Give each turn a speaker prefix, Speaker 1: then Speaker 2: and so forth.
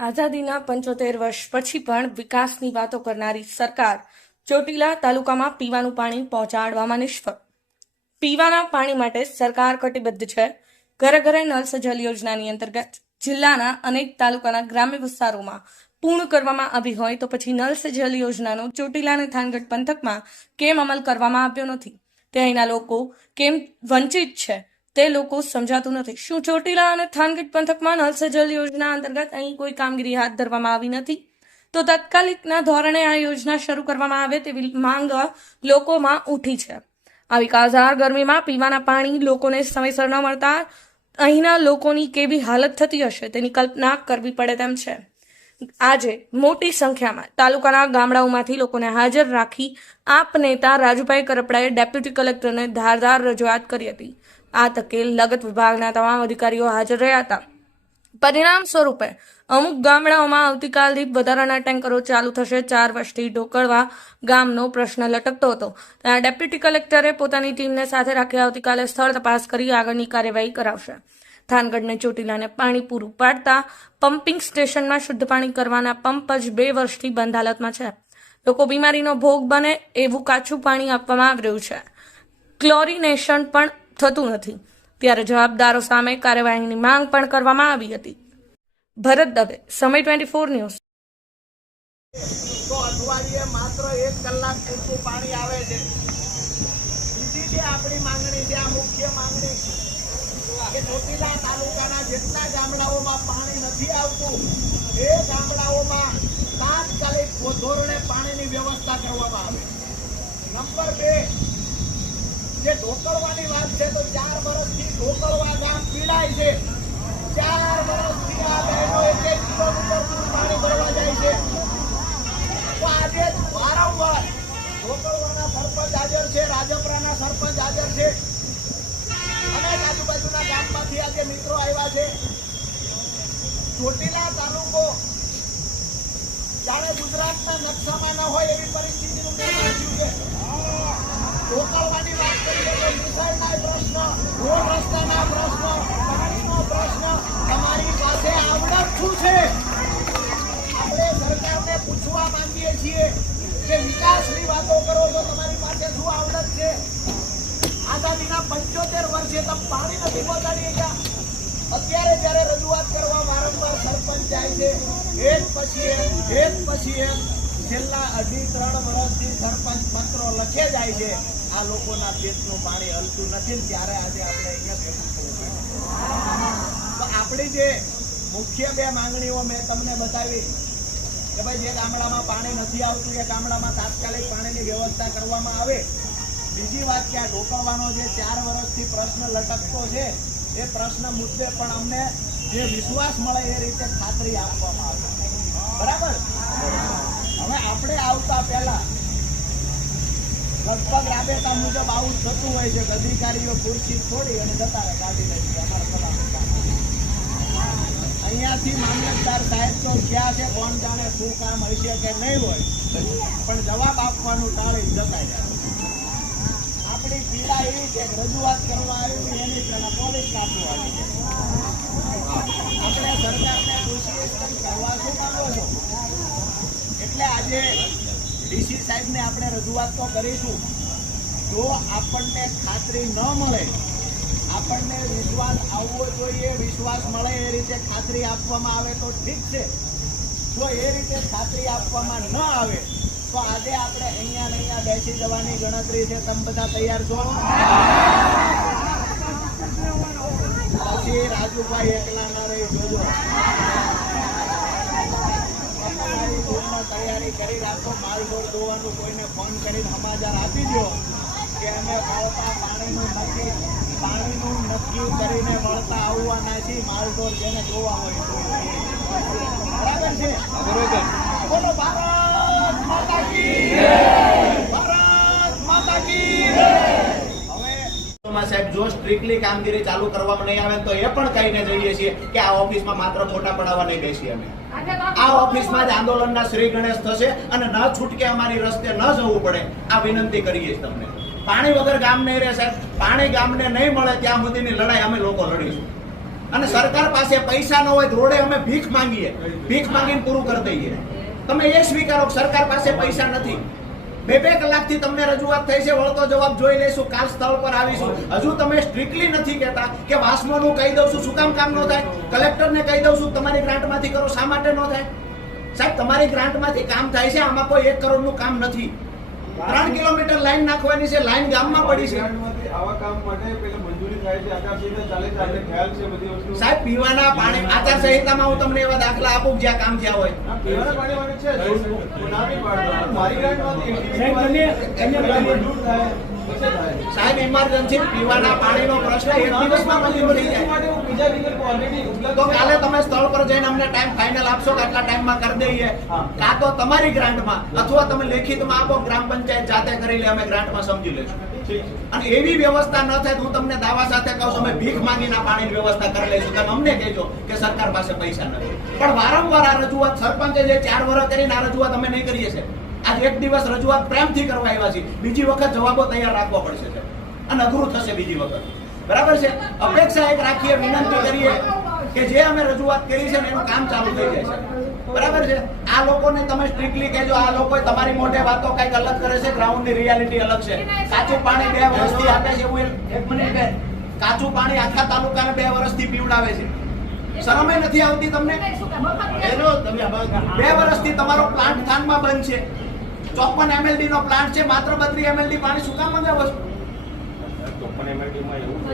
Speaker 1: આઝાદીના પંચોતેર વર્ષ પછી પણ વિકાસની વાતો કરનારી સરકાર ચોટીલા તાલુકામાં પીવાનું પાણી પહોંચાડવામાં નિષ્ફળ. પીવાના પાણી માટે સરકાર કટિબદ્ધ છે. ઘરે ઘરે નલ સજલ યોજનાની અંતર્ગત જિલ્લાના અનેક તાલુકાના ગ્રામ્ય વિસ્તારોમાં પૂર્ણ કરવામાં આવી હોય તો પછી નલ સજલ યોજનાનો ચોટીલા અને થાનગઢ પંથકમાં કેમ અમલ કરવામાં આવ્યો નથી? તે અહીંના લોકો કેમ વંચિત છે? તે લોકો સમજાતું નથી. શું ચોટીલા અને થાનગઢ પંથકમાં નલ સે જલ યોજના અંતર્ગત અહીં કોઈ કામગીરી હાથ ધરવામાં આવી નથી? તો તાત્કાલિકના ધોરણે આ યોજના શરૂ કરવામાં આવે તેવી માંગ લોકોમાં ઉઠી છે. આવી કાળઝાળ ગરમીમાં પીવાના પાણી લોકોને સમયસર ન મળતા અહીંના લોકોની કેવી હાલત થતી હશે તેની કલ્પના કરવી પડે તેમ છે. આજે મોટી સંખ્યામાં તાલુકાના ગામડાઓમાંથી લોકોને હાજર રાખી આપ નેતા રાજુભાઈ કરપડાએ ડેપ્યુટી કલેક્ટરને ધારદાર રજૂઆત કરી હતી. આ તકે લગત વિભાગના તમામ અધિકારીઓ હાજર રહ્યા હતા. પરિણામ સ્વરૂપે અમુક ગામડાઓમાં આવતીકાલથી વધારાના ટેન્કરો ચાલુ થશે. ચાર વર્ષથી ઢોકળવા ગામનો પ્રશ્ન લટકતો હતો. ત્યાં ડેપ્યુટી કલેક્ટરે પોતાની ટીમને સાથે રાખી આવતીકાલે સ્થળ તપાસ કરી આગળની કાર્યવાહી કરાવશે. થાનગઢને ચોટીલાને પાણી પૂરું પાડતા પમ્પિંગ સ્ટેશનમાં શુદ્ધ પાણી કરવાના પંપ જ બે વર્ષથી બંધ હાલતમાં છે. લોકો બીમારીનો ભોગ બને એવું કાચું પાણી આપવામાં આવી રહ્યું છે. ક્લોરિનેશન પણ થતું નથી. ત્યારે જવાબદારો સામે કાર્યવાહીની માંગ પણ કરવામાં આવી હતી. ભરત દવે, સમય ટ્વેન્ટી ફોર ન્યૂઝ.
Speaker 2: તો અઠવાડિયે માત્ર એક કલાક પૂરતું પાણી આવે છે. બીજી જે આપણી માંગણી છે, આ મુખ્ય માંગણી કે ચોટીલા તાલુકાના જેટલા ગામડાઓમાં પાણી નથી આવતું, એ ગામડાઓમાં તાત્કાલિક ધોરણે પાણીની વ્યવસ્થા કરવામાં આવે. નંબર બે જે ઢોકળવાની વાત છે તો ચાર વર્ષથી ઢોકળવા ગામ પીડાય છે. ચાર વર્ષથી આ બહેનો એક એક કિલોમીટર દૂર પાણી ભરવા જાય છે. તો આજે વારંવાર ઢોકળવાના સરપંચ હાજર છે, રાજપરાના સરપંચ હાજર છે. અનેક આજુબાજુના ગામમાંથી આજે મિત્રો આવ્યા છે. ચોટીલા તાલુકો જાણે ગુજરાતના નકશામાં ન હોય એવી પરિસ્થિતિનું નિર્માણ થયું વાત કરીએ તો મિસાઇલના પ્રશ્ન, રોડ પ્રશ્ન પાણીનો પ્રશ્ન, તમારી પાસે આવડત શું છે? આપણે સરકારને પૂછવા માંગીએ છીએ કે વિકાસની વાતો કરો તો તમારી પાસે શું આવડત છે? આઝાદીના પંચોતેર વર્ષે તમે પાણી નથી પહોંચાડી ગયા, અત્યારે જ્યારે રજૂઆત કરવા વારંવાર સરપંચ જાય છે એક પછી એક એક પછી એક છેલ્લા અઢી, ત્રણ વર્ષથી સરપંચ પત્રો લખે જાય છે. આ લોકોના પેટનું પાણી હલતું નથી ને ત્યારે આજે આપણે અહીંયા ભેગું થવું. તો આપણી જે મુખ્ય બે માંગણીઓ મેં તમને બતાવી કે ભાઈ જે ગામડામાં પાણી નથી આવતું, એ ગામડામાં તાત્કાલિક પાણીની વ્યવસ્થા કરવામાં આવે. બીજી વાત કે આ ઢોકવવાનો જે ચાર વર્ષથી પ્રશ્ન લટકતો છે, એ પ્રશ્ન મુદ્દે પણ અમને જે વિશ્વાસ મળે એ રીતે ખાતરી આપવામાં આવે. બરાબર? હવે આપણે આવતા પહેલા લગભગ રાબેતા મુજબ આવું થતું હોય છે અધિકારીઓ ખુરશી છોડી અને જતા રહે ગાડી લઈને અમારે કરવાનું અહીંયાથી મામલતદાર સાહેબ તો ક્યાં છે, કોણ જાણે, શું કામ હશે કે નહીં હોય, પણ જવાબ આપવાનું ટાળી જતા જાય આપણી પીડા એવી છે રજૂઆત કરવા આવી એની પહેલા પોલીસ કાપવા આવી આપણે સરકારને પૂછીએ કરવા શું માંગો છો? એટલે આજે ડીસી સાહેબને આપણે રજૂઆત તો કરીશું. જો આપણને ખાતરી ન મળે, આપણને વિશ્વાસ આવવો જોઈએ, વિશ્વાસ મળે એ રીતે ખાતરી આપવામાં આવે તો ઠીક છે. જો એ રીતે ખાતરી આપવામાં ન આવે, તો આજે આપણે અહીંયા અહીંયા બેસી જવાની ગણતરી છે. તમે બધા તૈયાર છો? પછી રાજુભાઈ એકલા ના રહી, જોજો. તૈયારી કરી રાખો. માલઢોર ધોવાનું કોઈને ફોન કરીને સમાચાર આપી દો કે અમે વળતા પાણીનું નક્કી પાણીનું નક્કી કરીને વળતા આવવાના છીએ. માલઢોર જેને જોવા હોય બરાબર છે? બરોબર. બોલો ભારત માતા કી ભારત માતા કી હવે માં પણ વગર ગામ નહીં રહે સાહેબ. પાણી ગામને નહીં મળે ત્યાં સુધીની લડાઈ અમે લોકો લડીશું. અને સરકાર પાસે પૈસા ન હોય રોડે અમે ભીખ માંગીએ. ભીખ માંગીને પૂરું કરી દઈએ. તમે એ સ્વીકારો સરકાર પાસે પૈસા નથી. બે બે કલાકથી તમને રજૂઆત થઈ છે, વળતો જવાબ જોઈ લઈશું કાલ સ્થળ પર આવીશું. હજુ તમે સ્ટ્રિક્ટલી નથી કહેતા કે વાસ્મોનું કહી દઉં છું, શું કામ કામ ન થાય? કલેક્ટરને કહી દઉં છું, તમારી ગ્રાન્ટમાંથી કરો, શા માટે ન થાય? સાહેબ, તમારી ગ્રાન્ટમાંથી કામ થાય છે, આમાં કોઈ એક કરોડનું કામ નથી. ત્રણ કિલોમીટર લાઈન નાખવાની છે, લાઈન ગામમાં પડી છે.
Speaker 3: આવા કામ માટે પેલા મંજૂરી થાય છે આચારસંહિતા ચાલે છે આપણે ખ્યાલ છે બધી વસ્તુ
Speaker 2: સાહેબ પીવાના પાણી આચારસંહિતામાં હું તમને એવા દાખલા આપું જ્યાં કામ થયા હોય.
Speaker 4: સાહેબ,
Speaker 2: ઇમરજન્સી પીવાના પાણીનો પ્રશ્ન એક દિવસમાં મંજૂર થઈ જાય. તો કાલે તમે સ્થળ પર જઈને અમને ટાઈમ ફાઇનલ આપશો કે આટલા ટાઈમમાં કરી દઈએ? કાં તો તમારી ગ્રાન્ટમાં અથવા તમે લેખિતમાં આપો ગ્રામ પંચાયત જાતે કરી લે અમે ગ્રાન્ટમાં સમજી લઈશું. અને એવી વ્યવસ્થા ન થાય હું તમને દાવા સાથે કહું છું, અમે ભીખ માંગીને પાણીની વ્યવસ્થા કરી લઈશું. તમે અમને કહેજો કે સરકાર પાસે પૈસા નથી. પણ વારંવાર આ રજૂઆત, સરપંચે જે ચાર વર્ષ કરીને આ રજૂઆત અમે નહીં કરીએ છીએ. આજ એક દિવસ રજૂઆત પ્રેમથી કરવા આવ્યા છીએ. બીજી વખત જવાબો તૈયાર રાખવા પડશે અને અઘરું થશે બીજી વખત. બરાબર છે? અપેક્ષા એક રાખીએ, વિનંતી કરીએ કે જે અમે રજૂઆત કરી છે એનું કામ ચાલુ થઈ જાય છે બરાબર છે? આ લોકોને તમે સ્ટ્રિક્ટલી કહેજો, આ લોકો તમારી મોઢે વાતો કંઈક અલગ કરે છે ગ્રાઉન્ડની રિયાલિટી અલગ છે. કાચું પાણી બે વર્ષથી આપે છે એ- એક મિનિટ બે. કાચું પાણી આખા તાલુકાને બે વર્ષથી પીવડાવે છે. શરમે નથી આવતી તમને? બે વર્ષથી તમારો પ્લાન્ટ ખાનમાં બંધ છે. ચોપન એમએલડી નો પ્લાન્ટ છે, માત્ર બત્રી એમએલડી પાણી શું કામ મંગાવો છો
Speaker 5: ચોપન એમએલટીમાં એવું